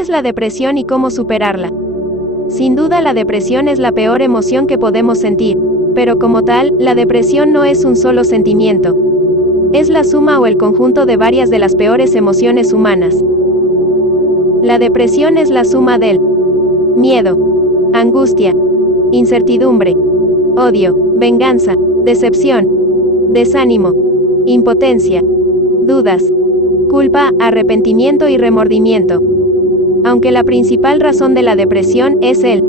¿Qué es la depresión y cómo superarla? Sin duda la depresión es la peor emoción que podemos sentir, pero como tal, la depresión no es un solo sentimiento. Es la suma o el conjunto de varias de las peores emociones humanas. La depresión es la suma del miedo, angustia, incertidumbre, odio, venganza, decepción, desánimo, impotencia, dudas, culpa, arrepentimiento y remordimiento. Aunque la principal razón de la depresión es el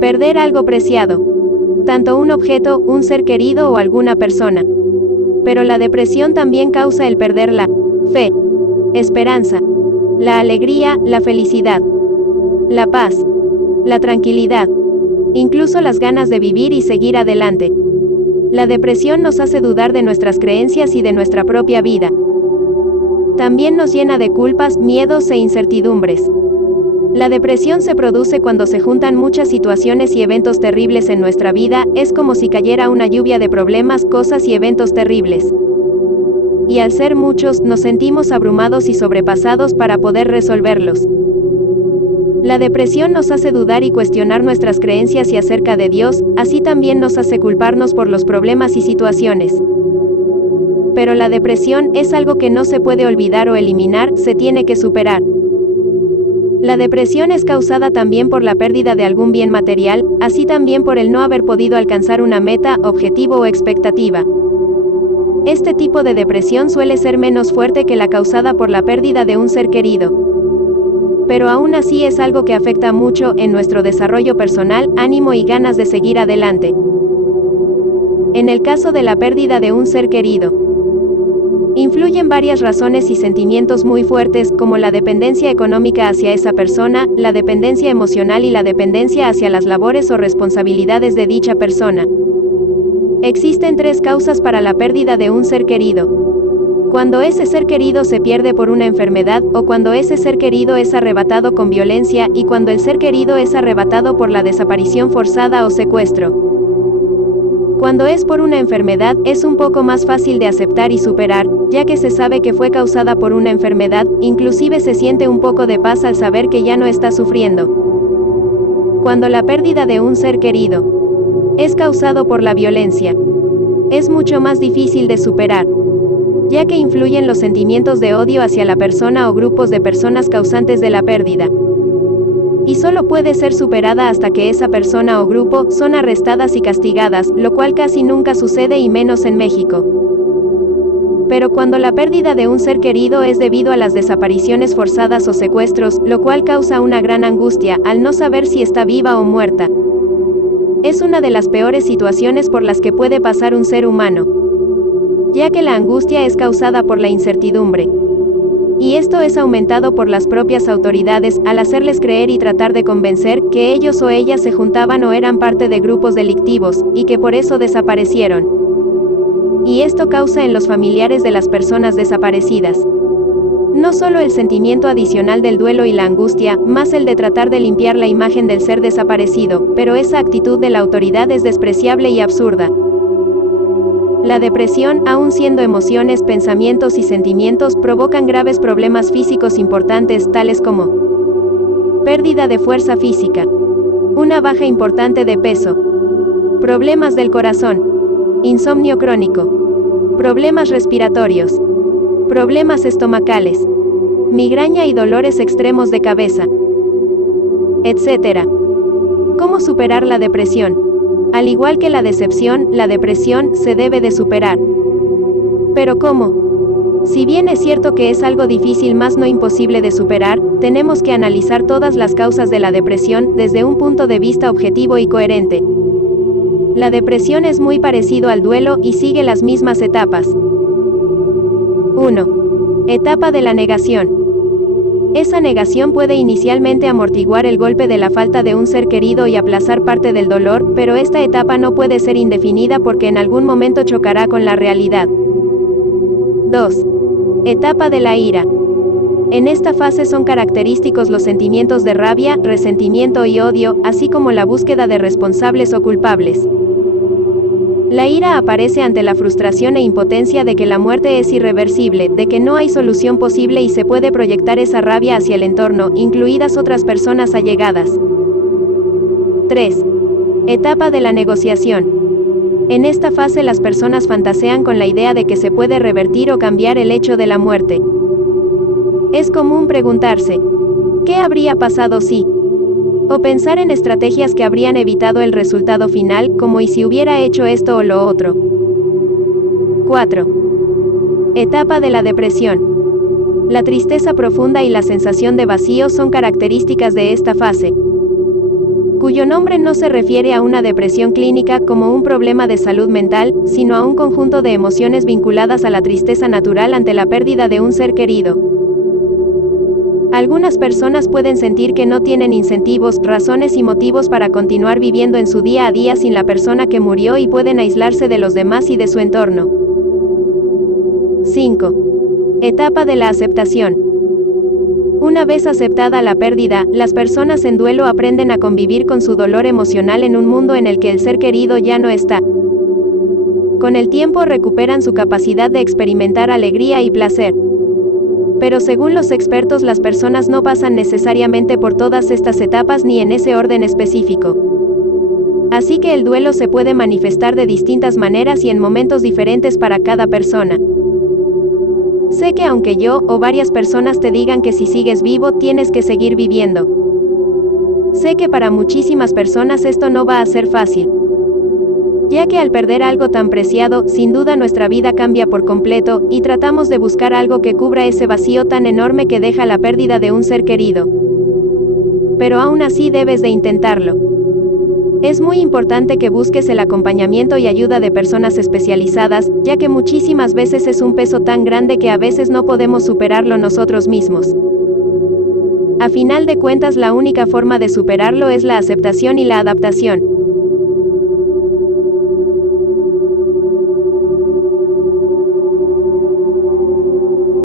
perder algo preciado, tanto un objeto, un ser querido o alguna persona. Pero la depresión también causa el perder la fe, esperanza, la alegría, la felicidad, la paz, la tranquilidad, incluso las ganas de vivir y seguir adelante. La depresión nos hace dudar de nuestras creencias y de nuestra propia vida. También nos llena de culpas, miedos e incertidumbres. La depresión se produce cuando se juntan muchas situaciones y eventos terribles en nuestra vida, es como si cayera una lluvia de problemas, cosas y eventos terribles. Y al ser muchos, nos sentimos abrumados y sobrepasados para poder resolverlos. La depresión nos hace dudar y cuestionar nuestras creencias y acerca de Dios, así también nos hace culparnos por los problemas y situaciones. Pero la depresión es algo que no se puede olvidar o eliminar, se tiene que superar. La depresión es causada también por la pérdida de algún bien material, así también por el no haber podido alcanzar una meta, objetivo o expectativa. Este tipo de depresión suele ser menos fuerte que la causada por la pérdida de un ser querido. Pero aún así es algo que afecta mucho en nuestro desarrollo personal, ánimo y ganas de seguir adelante. En el caso de la pérdida de un ser querido, influyen varias razones y sentimientos muy fuertes, como la dependencia económica hacia esa persona, la dependencia emocional y la dependencia hacia las labores o responsabilidades de dicha persona. Existen 3 causas para la pérdida de un ser querido. Cuando ese ser querido se pierde por una enfermedad, o cuando ese ser querido es arrebatado con violencia, y cuando el ser querido es arrebatado por la desaparición forzada o secuestro. Cuando es por una enfermedad, es un poco más fácil de aceptar y superar, ya que se sabe que fue causada por una enfermedad, inclusive se siente un poco de paz al saber que ya no está sufriendo. Cuando la pérdida de un ser querido es causado por la violencia, es mucho más difícil de superar, ya que influyen los sentimientos de odio hacia la persona o grupos de personas causantes de la pérdida. Y solo puede ser superada hasta que esa persona o grupo son arrestadas y castigadas, lo cual casi nunca sucede y menos en México. Pero cuando la pérdida de un ser querido es debido a las desapariciones forzadas o secuestros, lo cual causa una gran angustia, al no saber si está viva o muerta. Es una de las peores situaciones por las que puede pasar un ser humano, ya que la angustia es causada por la incertidumbre. Y esto es aumentado por las propias autoridades, al hacerles creer y tratar de convencer que ellos o ellas se juntaban o eran parte de grupos delictivos, y que por eso desaparecieron. Y esto causa en los familiares de las personas desaparecidas no solo el sentimiento adicional del duelo y la angustia, más el de tratar de limpiar la imagen del ser desaparecido, pero esa actitud de la autoridad es despreciable y absurda. La depresión, aun siendo emociones, pensamientos y sentimientos, provocan graves problemas físicos importantes, tales como pérdida de fuerza física, una baja importante de peso, problemas del corazón, insomnio crónico, problemas respiratorios, problemas estomacales, migraña y dolores extremos de cabeza, etc. ¿Cómo superar la depresión? Al igual que la decepción, la depresión se debe de superar. ¿Pero cómo? Si bien es cierto que es algo difícil más no imposible de superar, tenemos que analizar todas las causas de la depresión desde un punto de vista objetivo y coherente. La depresión es muy parecido al duelo y sigue las mismas etapas. 1. Etapa de la negación. Esa negación puede inicialmente amortiguar el golpe de la falta de un ser querido y aplazar parte del dolor, pero esta etapa no puede ser indefinida porque en algún momento chocará con la realidad. 2. Etapa de la ira. En esta fase son característicos los sentimientos de rabia, resentimiento y odio, así como la búsqueda de responsables o culpables. La ira aparece ante la frustración e impotencia de que la muerte es irreversible, de que no hay solución posible y se puede proyectar esa rabia hacia el entorno, incluidas otras personas allegadas. 3. Etapa de la negociación. En esta fase las personas fantasean con la idea de que se puede revertir o cambiar el hecho de la muerte. Es común preguntarse, ¿qué habría pasado si? O pensar en estrategias que habrían evitado el resultado final, como y si hubiera hecho esto o lo otro. 4. Etapa de la depresión. La tristeza profunda y la sensación de vacío son características de esta fase, cuyo nombre no se refiere a una depresión clínica como un problema de salud mental, sino a un conjunto de emociones vinculadas a la tristeza natural ante la pérdida de un ser querido. Algunas personas pueden sentir que no tienen incentivos, razones y motivos para continuar viviendo en su día a día sin la persona que murió y pueden aislarse de los demás y de su entorno. 5. Etapa de la aceptación. Una vez aceptada la pérdida, las personas en duelo aprenden a convivir con su dolor emocional en un mundo en el que el ser querido ya no está. Con el tiempo recuperan su capacidad de experimentar alegría y placer. Pero según los expertos, las personas no pasan necesariamente por todas estas etapas ni en ese orden específico. Así que el duelo se puede manifestar de distintas maneras y en momentos diferentes para cada persona. Sé que aunque yo, o varias personas te digan que si sigues vivo, tienes que seguir viviendo. Sé que para muchísimas personas esto no va a ser fácil. Ya que al perder algo tan preciado, sin duda nuestra vida cambia por completo, y tratamos de buscar algo que cubra ese vacío tan enorme que deja la pérdida de un ser querido. Pero aún así debes de intentarlo. Es muy importante que busques el acompañamiento y ayuda de personas especializadas, ya que muchísimas veces es un peso tan grande que a veces no podemos superarlo nosotros mismos. A final de cuentas, la única forma de superarlo es la aceptación y la adaptación.